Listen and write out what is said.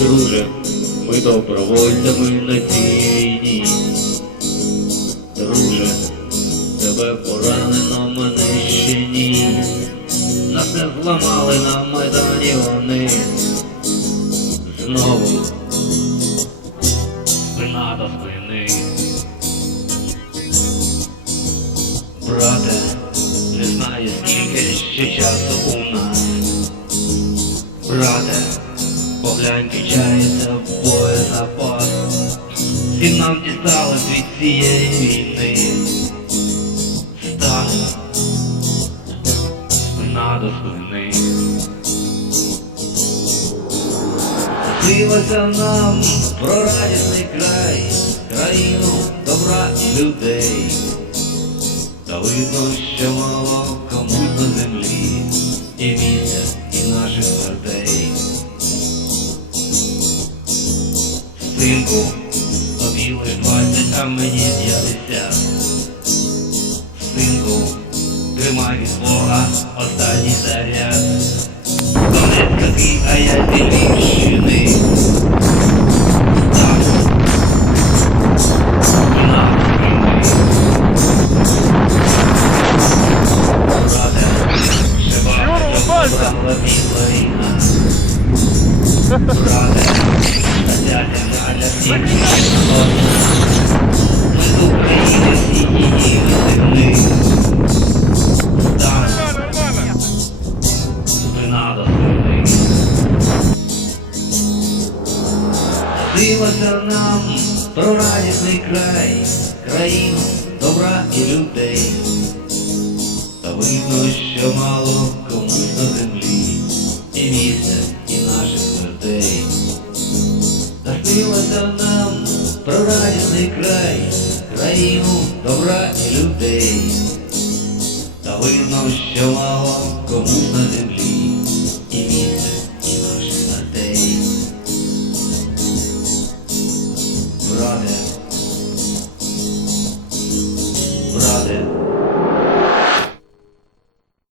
Друже, ми добровольцями на цій. Друже, тебе поранено, мене ще ні. Нас не зламали на майдані вони. Знову спина до спини. Брате, не знаю скільки ще часу у нас. Брате, поглянь, кінчається боєзапас. Всім нам дісталось від цієї війни. Стане спина до спини. Снилося нам про радісний край, країну добра і людей. Та видно, що мало комусь на землі і місця, Синку, тобі лиш двадцять, а мені п'ятдесят. Синку, тримай від Бога останній заряд. Донецька ти, а я зі Львівщини. Так. І Снилося нам про радісний край, країну добра і людей. Та видно, що мало комусь на землі, і місця, і наших смертей. Та снилося нам про радісний край, країну добра і людей. Та видно, що мало комусь на землі,